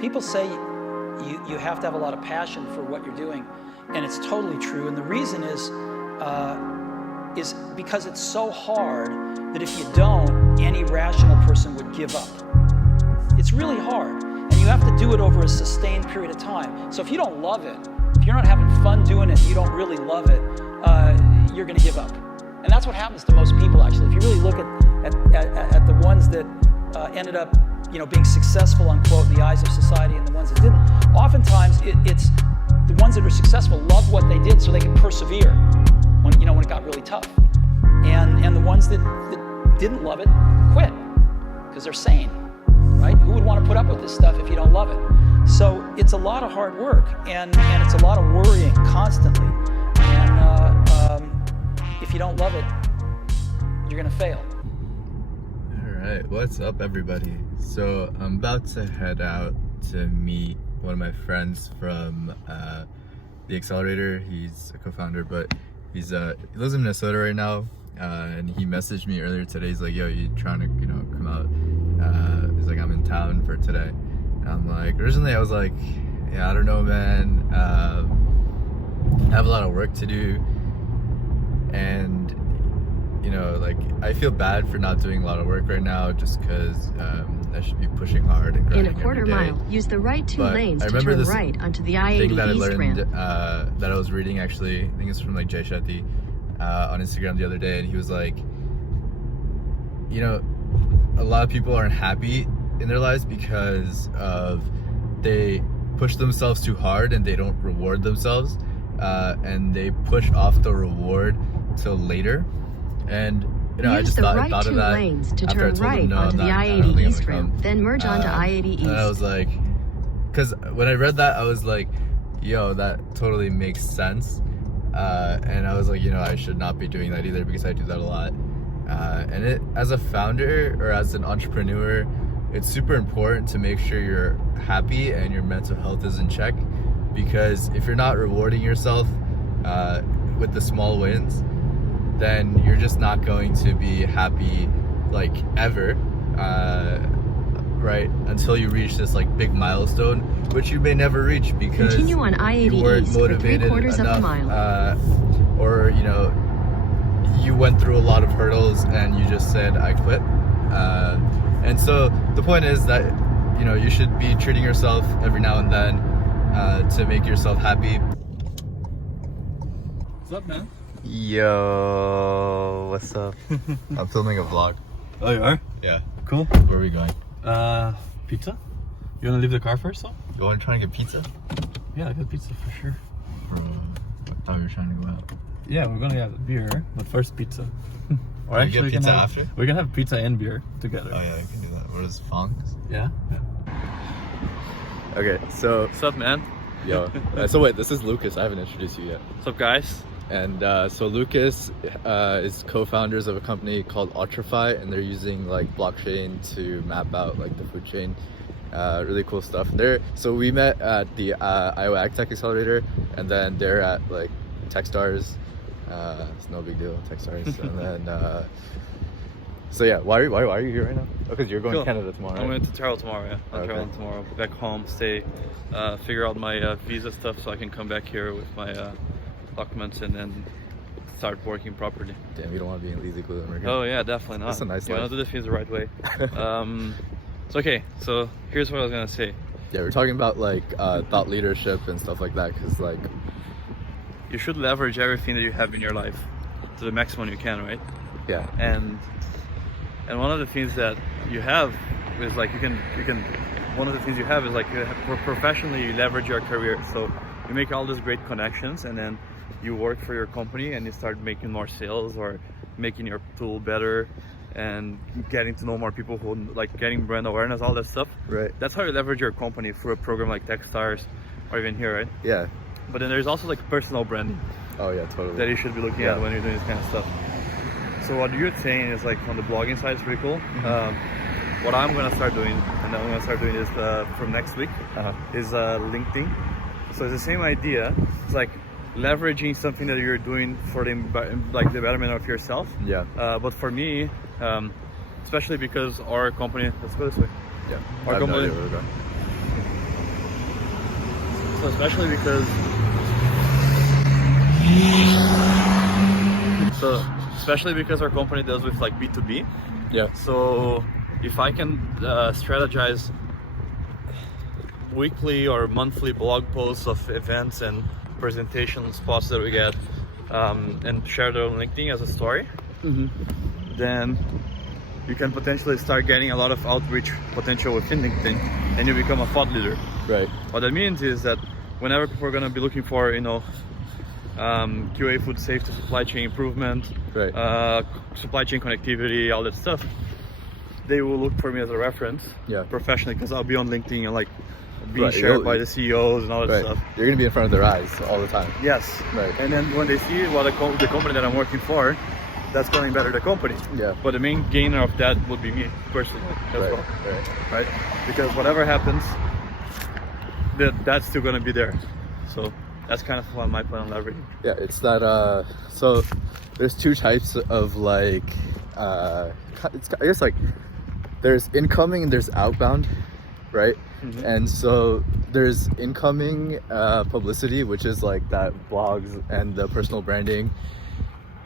People say you have to have a lot of passion for what you're doing, and it's totally true. And the reason is because it's so hard that if you don't, any rational person would give up. It's really hard, and you have to do it over a sustained period of time. So if you don't love it, if you're not having fun doing it, you don't really love it, you're going to give up. And that's what happens to most people, actually. If you really look at the ones that ended up, being successful, unquote, in the eyes of society, and the ones that didn't, oftentimes it's the ones that are successful love what they did so they can persevere when it got really tough. And the ones that didn't love it quit because they're sane, right? Who would want to put up with this stuff if you don't love it? So it's a lot of hard work, and it's a lot of worrying constantly. And if you don't love it, you're going to fail. All right, what's up, everybody? So I'm about to head out to meet one of my friends from the Accelerator. He's a co-founder, but he lives in Minnesota right now, and he messaged me earlier today. He's like, "Yo, you trying to come out?" He's like, "I'm in town for today." And I'm like, originally I was like, "Yeah, I don't know, man. I have a lot of work to do, and I feel bad for not doing a lot of work right now, just because I should be pushing hard and grinding in a quarter every day. mile, use the right two lanes to turn right onto the I-80 thing that I East learned, ramp. that I was reading, actually, I think it's from Jay Shetty on Instagram the other day, and he was like, a lot of people aren't happy in their lives because they push themselves too hard and they don't reward themselves, and they push off the reward till later. And I just thought of that lanes to after I turn told right him, no, onto the I-80 East ramp, then merge onto I-80 East. And I was like, because when I read that, I was like, yo, that totally makes sense. And I was like, I should not be doing that either, because I do that a lot. And as a founder or as an entrepreneur, it's super important to make sure you're happy and your mental health is in check, because if you're not rewarding yourself with the small wins, then you're just not going to be happy ever, right? Until you reach this big milestone, which you may never reach because continue on I-80 you weren't East motivated for 3/4 of a enough, mile. or you went through a lot of hurdles and you just said, I quit. And so the point is that you should be treating yourself every now and then to make yourself happy. What's up, man? Yo, what's up? I'm filming a vlog. Oh, you are? Yeah. Cool. Where are we going? Pizza? You wanna leave the car first, though? You want to try and get pizza? Yeah, I got pizza for sure. I thought we were trying to go out. Yeah, we're gonna have beer, but first pizza. Or Can we get pizza after? We can have pizza and beer together. Oh yeah, we can do that. What is Fongs? Yeah? Okay, so What's up, man? yo, so wait, this is Lucas. I haven't introduced you yet. What's up, guys? And so Lucas is co-founders of a company called Ultrafy, and they're using blockchain to map out the food chain. Really cool stuff. So we met at the Iowa AgTech Accelerator, and then they're at Techstars. It's no big deal, Techstars. And then so yeah, why are you here right now? Oh, because you're going to Canada tomorrow. I'm right? going to travel tomorrow. Yeah, I'm Okay. traveling tomorrow. Back home, stay, figure out my visa stuff so I can come back here with my documents and then start working properly. Damn, you don't want to be in illegal immigrant. Oh yeah, definitely not. That's a nice You want life. to do the things the right way. So okay, so here's what I was gonna say. Yeah, we're talking about thought leadership and stuff like that, because You should leverage everything that you have in your life to the maximum you can, right? yeah. And one of the things that you have is one of the things you have is professionally you leverage your career. So you make all these great connections, and then you work for your company and you start making more sales or making your tool better and getting to know more people who getting brand awareness, all that stuff. Right. That's how you leverage your company through a program like Techstars or even here, right? Yeah. But then there's also personal branding Oh yeah, totally. that you should be looking at when you're doing this kind of stuff. So what you're saying is on the blogging side is pretty cool. What I'm gonna start doing, and I'm gonna start doing this from next week, is LinkedIn. So it's the same idea. It's leveraging something that you're doing for the the betterment of yourself. Yeah. But for me, especially because our company, let's go this way. Yeah. Our I have no company- idea where we're going. So especially because our company does with like B2B. Yeah. So if I can strategize weekly or monthly blog posts of events and presentation spots that we get, and share them on LinkedIn as a story, then you can potentially start getting a lot of outreach potential within LinkedIn, and you become a thought leader. Right. What that means is that whenever people are going to be looking for, QA, food safety, supply chain improvement, Right. Supply chain connectivity, all that stuff, they will look for me as a reference, Yeah. professionally, because I'll be on LinkedIn and like being Right, shared you'll- by the CEOs and all that Right. stuff. You're gonna be in front of their eyes all the time. Yes. Right. And then when they see what the company that I'm working for, that's going to better the company. Yeah. But the main gainer of that would be me personally as Right. well, Right. right? Because whatever happens, that's still going to be there. So that's kind of what my plan on leveraging. Yeah, it's that. So there's two types of like. I guess like there's incoming and there's outbound, right? Mhm. And so there's incoming publicity, which is like that blogs and the personal branding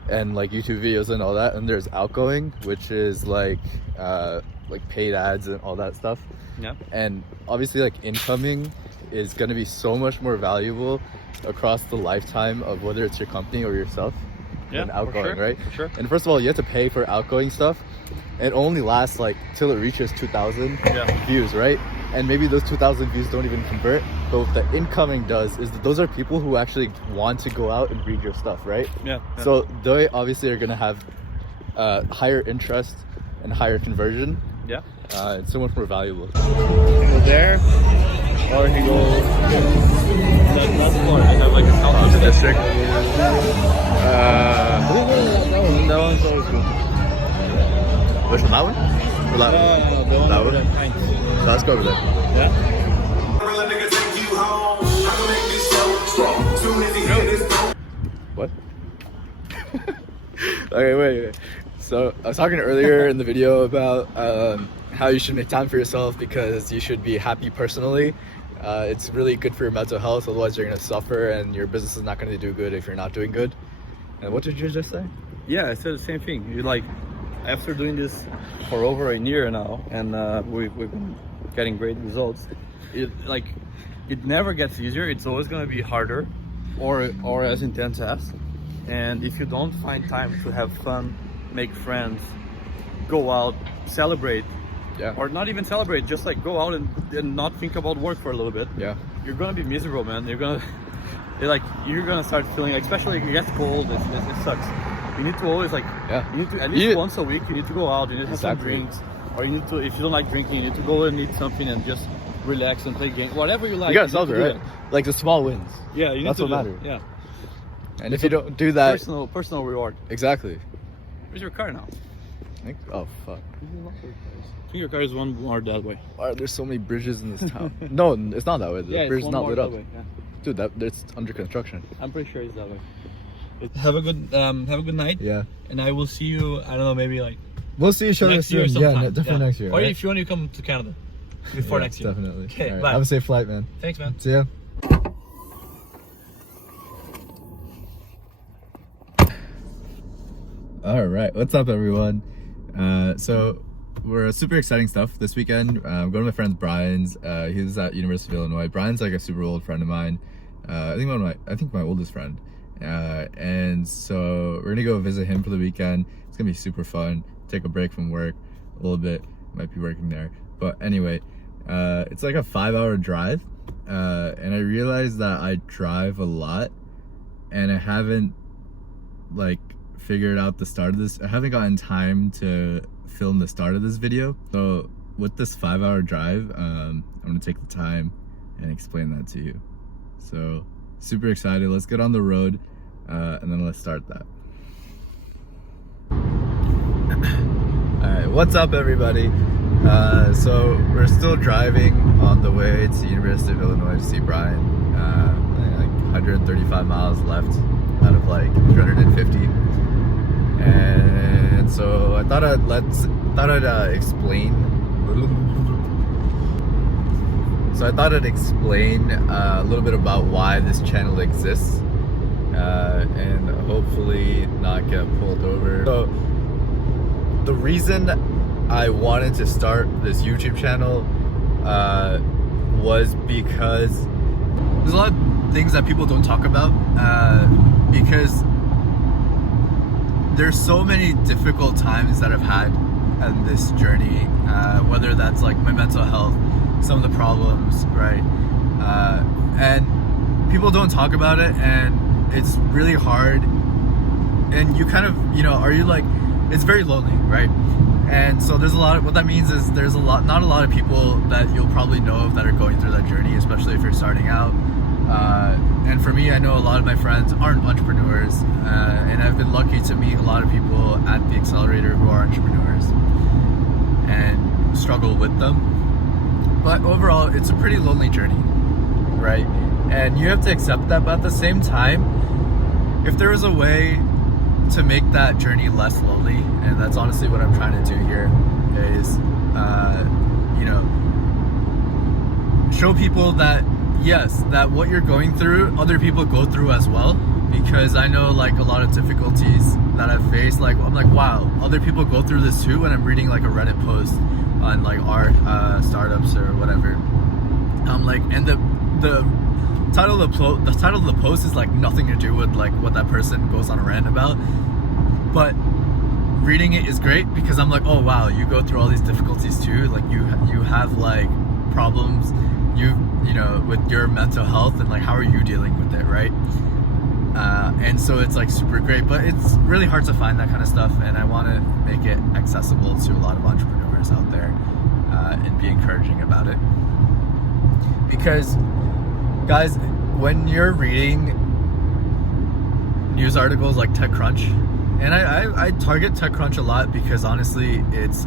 and like YouTube videos and all that. And there's outgoing, which is like paid ads and all that stuff. Yeah. And obviously like incoming is going to be so much more valuable across the lifetime of whether it's your company or yourself than for outgoing, sure, right? for sure. And first of all, you have to pay for outgoing stuff. It only lasts like till it reaches 2,000 Yeah. views, right? And maybe those 2,000 views don't even convert. But what the incoming does is that those are people who actually want to go out and read your stuff, right? Yeah. So they obviously are going to have higher interest and higher conversion. yeah. It's so much more valuable. He go there, or he goes that's floor. They have like a south district. That one's always good. Which one? That one? Or that one? The one That over one? there. Thanks. So let's go over there. Yeah. What? Okay, wait. So I was talking earlier in the video about how you should make time for yourself because you should be happy personally. It's really good for your mental health. Otherwise, you're gonna suffer, and your business is not gonna do good if you're not doing good. And what did you just say? Yeah, I said the same thing. You like, after doing this for over a year now, and we've been getting great results. It never gets easier. It's always gonna be harder, or as intense as. And if you don't find time to have fun, make friends, go out, celebrate, Yeah. or not even celebrate, just like go out and not think about work for a little bit. Yeah. You're gonna be miserable, man. You're gonna start feeling, especially if it gets cold, it sucks. You need to always Yeah. you need to at least once a week, you need to go out, you need to have some Exactly. drinks, or you need to, if you don't like drinking, you need to go and eat something and just relax and play games, whatever you like. You gotta need to celebrate, do right? Like the small wins. that. Yeah, you need That's to what do matters. that. Yeah, And if you don't do that, personal reward. exactly. Where's your car now? Oh fuck. I think your car is one more that way. Why are there so many bridges in this town? No, it's not that way. The bridge is not lit up. Yeah. Dude, that's under construction. I'm pretty sure it's that way. Have a good night. Yeah. And I will see you. I don't know, maybe like We'll see each other next year soon. sometime. Yeah, definitely next year. Or right? if you want to come to Canada before Yeah, next year. Definitely. Okay, All right. bye. Have a safe flight, man. Thanks, man. See ya. All right, what's up, everyone? So we're super exciting stuff this weekend. I'm going to my friend Brian's. He's at University of Illinois. Brian's like a super old friend of mine. I think my oldest friend. And so we're gonna go visit him for the weekend. It's gonna be super fun. Take a break from work a little bit. Might be working there, but anyway, it's like a 5-hour drive. And I realized that I drive a lot, and I haven't like figured out the start of this. I haven't gotten time to film the start of this video. So with this 5-hour drive, I'm gonna take the time and explain that to you. So super excited. Let's get on the road, and then let's start that. All right, what's up, everybody? So we're still driving on the way to University of Illinois to see Brian. Like 135 miles left out of like 350. And so I thought I'd explain. So I thought I'd explain a little bit about why this channel exists, and hopefully not get pulled over. So the reason I wanted to start this YouTube channel was because there's a lot of things that people don't talk about, because there's so many difficult times that I've had in this journey, whether that's like my mental health, some of the problems, right? And people don't talk about it, and it's really hard. And you kind of, are you like, it's very lonely, right? And so there's a lot of, what that means is there's not a lot of people that you'll probably know of that are going through that journey, especially if you're starting out. And for me, I know a lot of my friends aren't entrepreneurs, and I've been lucky to meet a lot of people at the Accelerator who are entrepreneurs and struggle with them. But overall, it's a pretty lonely journey, right? And you have to accept that, but at the same time, if there was a way to make that journey less lonely, and that's honestly what I'm trying to do here, is, show people that, yes, that what you're going through, other people go through as well. Because I know like a lot of difficulties that I've faced, like I'm like, wow, other people go through this too. When I'm reading like a Reddit post on like art startups or whatever, I'm like, and the title of the post is like nothing to do with like what that person goes on a rant about, but reading it is great because I'm like, oh wow, you go through all these difficulties too. Like you have like problems, with your mental health, and like how are you dealing with it, right? And so it's like super great, but it's really hard to find that kind of stuff, and I want to make it accessible to a lot of entrepreneurs out there, and be encouraging about it. Because guys, when you're reading news articles like TechCrunch, and I target TechCrunch a lot because honestly it's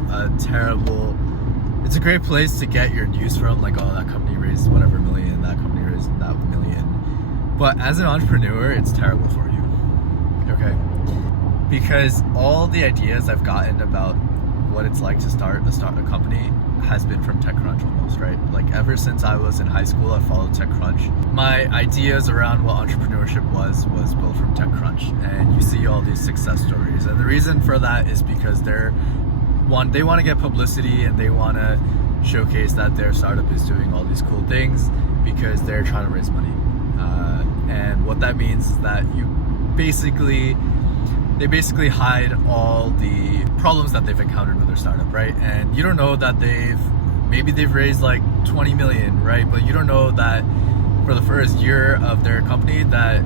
a great place to get your news from, like, oh, that company raised whatever million, that company raised that million. But as an entrepreneur, it's terrible for you, okay? Because all the ideas I've gotten about what it's like to start a company has been from TechCrunch almost, right? Like ever since I was in high school, I followed TechCrunch. My ideas around what entrepreneurship was built from TechCrunch. And you see all these success stories. And the reason for that is because they want to get publicity, and they want to showcase that their startup is doing all these cool things because they're trying to raise money. And what that means is that they basically hide all the problems that they've encountered with their startup, right? And you don't know that maybe they've raised like 20 million, right? But you don't know that for the first year of their company that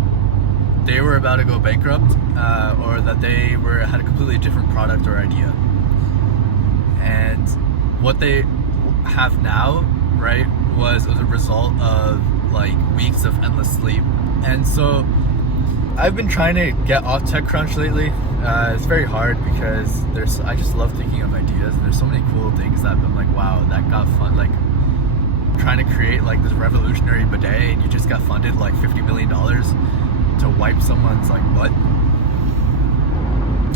they were about to go bankrupt, or that they had a completely different product or idea. And what they have now, right, was a result of like weeks of endless sleep. And so I've been trying to get off TechCrunch lately. It's very hard because I just love thinking of ideas, and there's so many cool things that I'm like, wow, that got fun. Like trying to create like this revolutionary bidet, and you just got funded like $50 million to wipe someone's like butt.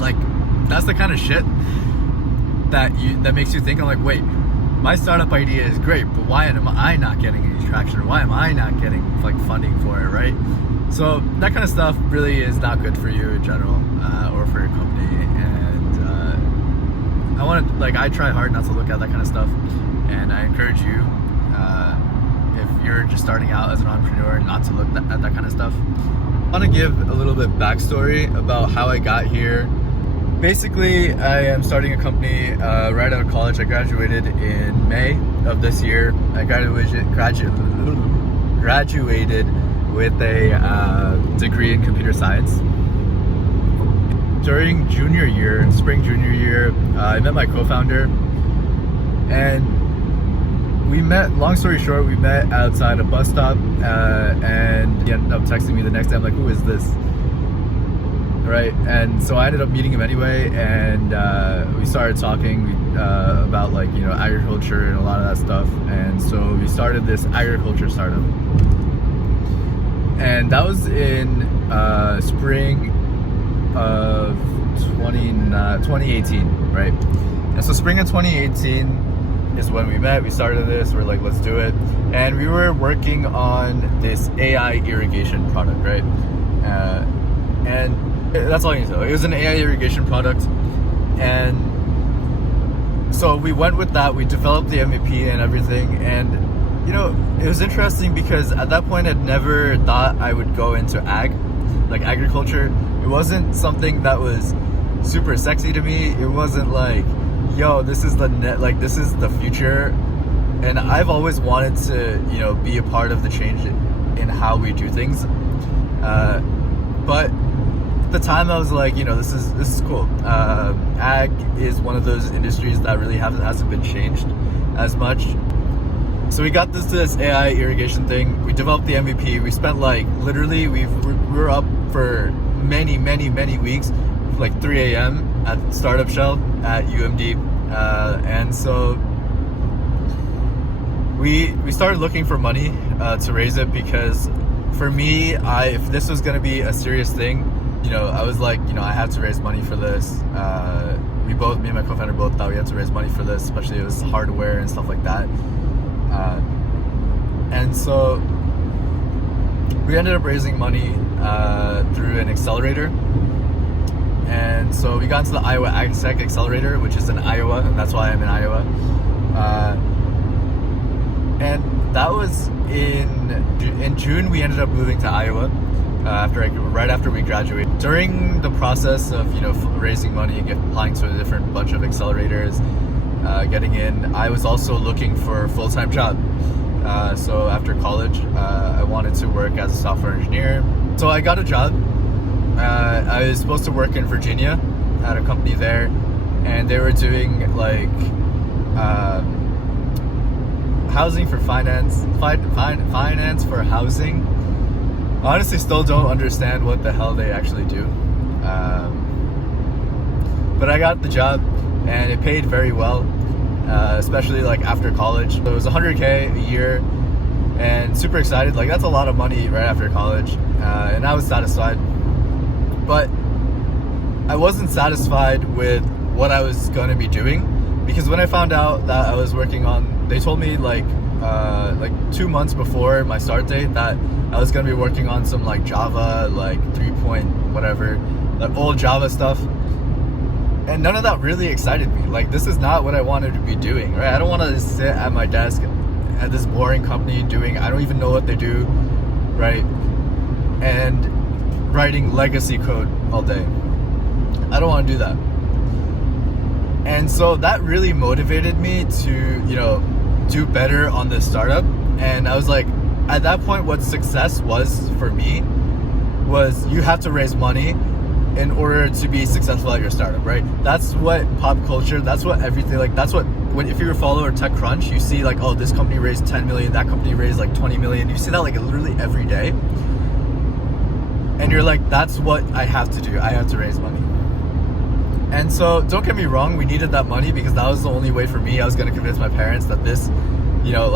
Like that's the kind of shit that makes you think. I'm like, wait, my startup idea is great, but why am I not getting any traction, or why am I not getting like funding for it, right? So that kind of stuff really is not good for you in general, or for your company. And I try hard not to look at that kind of stuff, and I encourage you, if you're just starting out as an entrepreneur, not to look at that kind of stuff. I want to give a little bit backstory about how I got here. Basically, I am starting a company right out of college. I graduated in May of this year. I graduated with a degree in computer science. During spring junior year, I met my co-founder, and we met, long story short, we met outside a bus stop, and he ended up texting me the next day. I'm like, who is this? Right? And so I ended up meeting him anyway, and we started talking about like, agriculture and a lot of that stuff. And so we started this agriculture startup. And that was in spring of 2018, right? And so spring of 2018, is when we met. We started this. We're like, let's do it. And we were working on this AI irrigation product, right? And that's all you need to know. It was an AI irrigation product. And so we went with that. We developed the MVP and everything. And, you know, it was interesting because at that point I'd never thought I would go into agriculture. It wasn't something that was super sexy to me. It wasn't like, yo, this is this is the future. And I've always wanted to, you know, be a part of the change in how we do things. But at the time I was like, you know, this is cool. Ag is one of those industries that really hasn't been changed as much. So we got this AI irrigation thing. We developed the MVP. We spent literally we were up for many weeks, like 3 a.m. at Startup Shell at UMD, and so we started looking for money to raise it, because for me, if this was going to be a serious thing, you know, I was like, you know, I have to raise money for this. Me and my co-founder both thought we had to raise money for this, especially it was hardware and stuff like that. And so we ended up raising money through an accelerator. And so we got into the Iowa AgTech Accelerator, which is in Iowa, and that's why I'm in Iowa. And that was in June. We ended up moving to Iowa right after we graduated. During the process of, you know, raising money, applying to a different bunch of accelerators, getting in, I was also looking for a full-time job. So after college, I wanted to work as a software engineer. So I got a job. I was supposed to work in Virginia at a company there, and they were doing housing for finance for housing. Honestly, still don't understand what the hell they actually do. But I got the job, and it paid very well, especially after college. So it was $100K a year, and super excited. That's a lot of money right after college, and I was satisfied. But I wasn't satisfied with what I was going to be doing, because when I found out that I was working on, they told me 2 months before my start date that I was going to be working on some Java 3 point whatever, old Java stuff, and none of that really excited me. This is not what I wanted to be doing, right? I don't want to sit at my desk at this boring company I don't even know what they do, right? And writing legacy code all day. I don't want to do that. And so that really motivated me to, you know, do better on this startup. And I was like, at that point, what success was for me was you have to raise money in order to be successful at your startup, right? That's what pop culture, that's what everything, if you follow TechCrunch, you see oh, this company raised 10 million, that company raised 20 million. You see that literally every day. And you're like, that's what I have to do. I have to raise money. And so don't get me wrong, we needed that money because that was the only way for me. I was going to convince my parents that this, you know,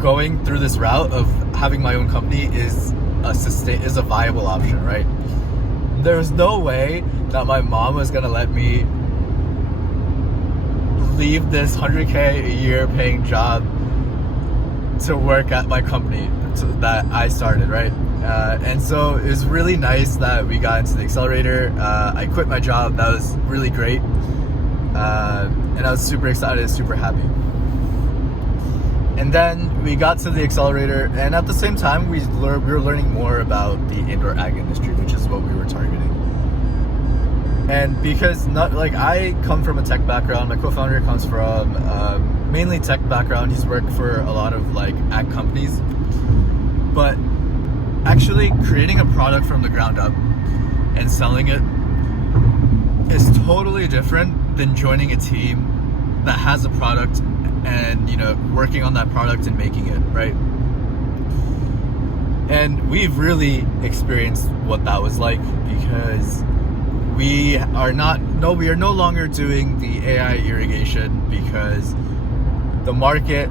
going through this route of having my own company is a viable option, right? There was no way that my mom was going to let me leave this $100K a year paying job to work at my company that I started, right? And so it was really nice that we got into the accelerator. I quit my job. That was really great. And I was super excited, super happy. And then we got to the accelerator, and at the same time, we were learning more about the indoor ag industry, which is what we were targeting. And because I come from a tech background, my co-founder comes from mainly tech background. He's worked for a lot of ag companies, but actually creating a product from the ground up and selling it is totally different than joining a team that has a product and, you know, working on that product and making it, right? And we've really experienced what that was like, because we are no longer doing the AI irrigation because the market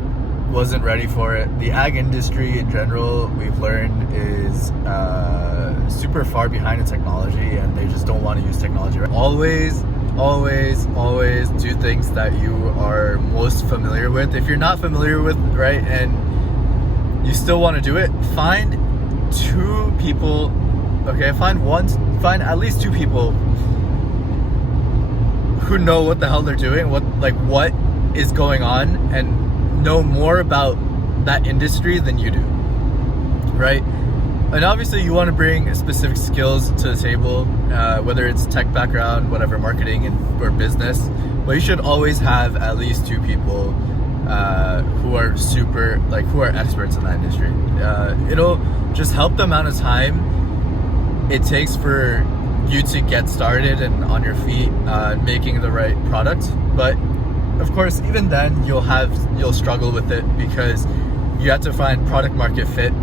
wasn't ready for it. The ag industry in general, we've learned, is super far behind in technology, and they just don't want to use technology. Always always do things that you are most familiar with. If you're not familiar with, right, and you still want to do it, find two people, okay, find at least two people who know what the hell they're doing, what is going on, and know more about that industry than you do, right? And obviously you want to bring specific skills to the table, whether it's tech background, whatever, marketing or business, but you should always have at least two people who are who are experts in that industry. It'll just help the amount of time it takes for you to get started and on your feet, making the right product. But of course, even then you'll struggle with it because you have to find product market fit.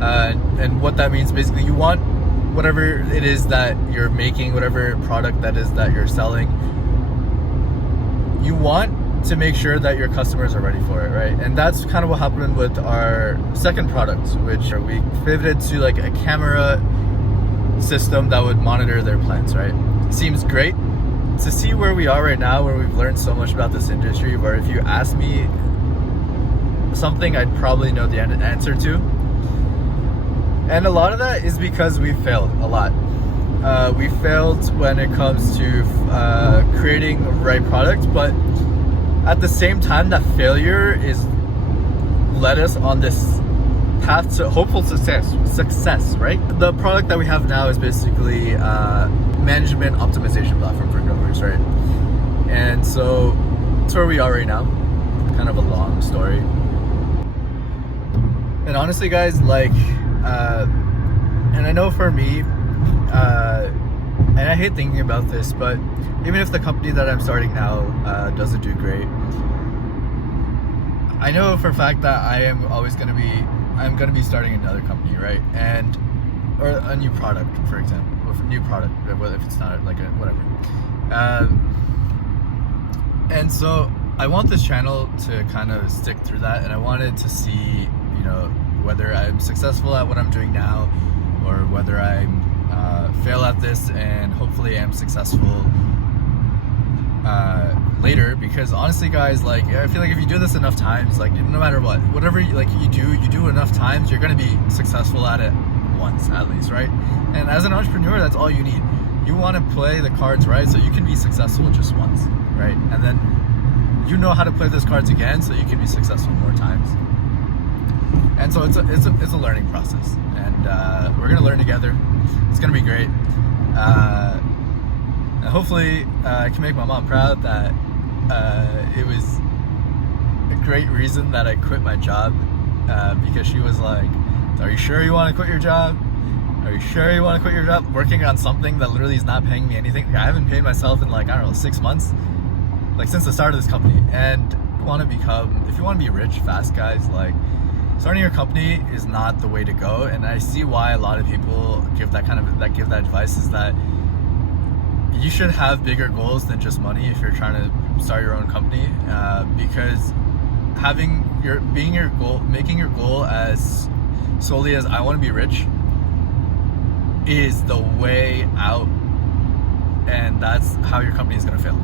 And what that means, basically, you want whatever it is that you're making, whatever product that is that you're selling, you want to make sure that your customers are ready for it, right? And that's kind of what happened with our second product, which we pivoted to like a camera system that would monitor their plants, right? Seems great. To see where we are right now, where we've learned so much about this industry, where if you ask me something, I'd probably know the answer to. And a lot of that is because we failed a lot. We failed when it comes to creating the right product, but at the same time, that failure led us on this path to hopeful success, right? The product that we have now is basically a management optimization platform for growers, right? And so that's where we are right now. Kind of a long story. And honestly, guys, and I know for me, and I hate thinking about this, but even if the company that I'm starting now doesn't do great, I know for a fact that I'm going to be starting another company, right? Or a new product, for example, or a new product, if it's not like whatever. And so I want this channel to kind of stick through that, and I wanted to see, whether I'm successful at what I'm doing now, or whether I fail at this and hopefully I'm successful later. Because honestly, guys, I feel like if you do this enough times, no matter whatever you do enough times, you're going to be successful at it once at least, right? And as an entrepreneur, that's all you need. You want to play the cards right so you can be successful just once, right? And then you know how to play those cards again so you can be successful more times. And so it's a learning process, and we're gonna learn together. It's gonna be great, and hopefully I can make my mom proud that it was a great reason that I quit my job, because she was like, "Are you sure you want to quit your job? Are you sure you want to quit your job? Working on something that literally is not paying me anything. I haven't paid myself in 6 months, since the start of this company." And if you want to be rich fast, guys, starting your company is not the way to go. And I see why a lot of people give that advice, is that you should have bigger goals than just money if you're trying to start your own company, because making your goal as solely as I want to be rich is the way out, and that's how your company is going to fail,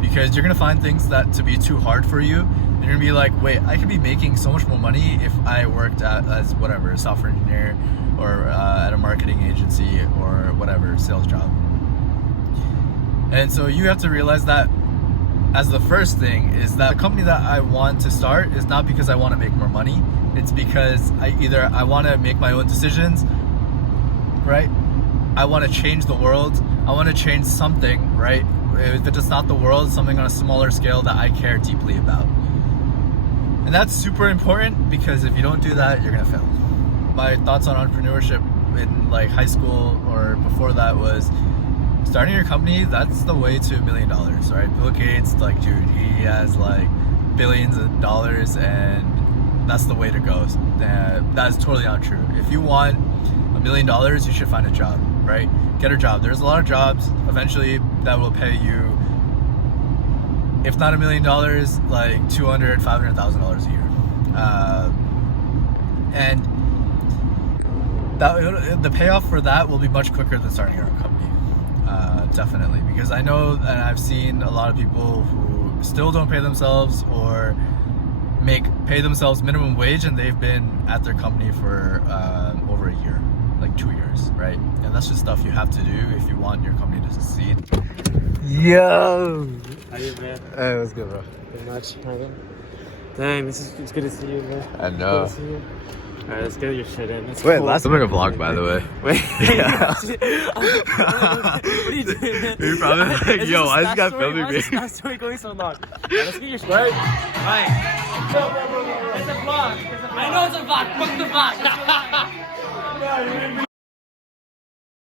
because you're going to find things that to be too hard for you. And you're gonna be like, wait, I could be making so much more money if I worked as whatever, a software engineer, or at a marketing agency, or whatever, sales job. And so you have to realize that as the first thing, is that the company that I want to start is not because I want to make more money. It's because I want to make my own decisions, right? I want to change the world. I want to change something, right? If it's not the world, something on a smaller scale that I care deeply about. And that's super important, because if you don't do that, you're gonna fail. My thoughts on entrepreneurship in high school or before that was, starting your company, that's the way to $1 million, right? Bill Gates, dude, he has billions of dollars, and that's the way to go. That is totally not true. If you want $1 million, you should find a job, right? Get a job. There's a lot of jobs eventually that will pay you, if not $1 million, $200,000, $500,000 a year, and the payoff for that will be much quicker than starting your own company. definitely, because I know and I've seen a lot of people who still don't pay themselves or pay themselves minimum wage, and they've been at their company for over a year, like 2 years, right? And that's just stuff you have to do if you want your company to succeed. Yo! How you, man? Hey, what's good, bro? Good much. Dang, it's good to see you, man. I know. Good to see you. Alright, let's get your shit in. That's Wait, cool. last time I vlog, by the way. Wait. Yeah. What are you doing, man? You're probably like, yo, why is this guy filming me? Why is this story going so long? Alright, let's get your shit. Right. It's a vlog. I know it's a vlog. Fuck the vlog.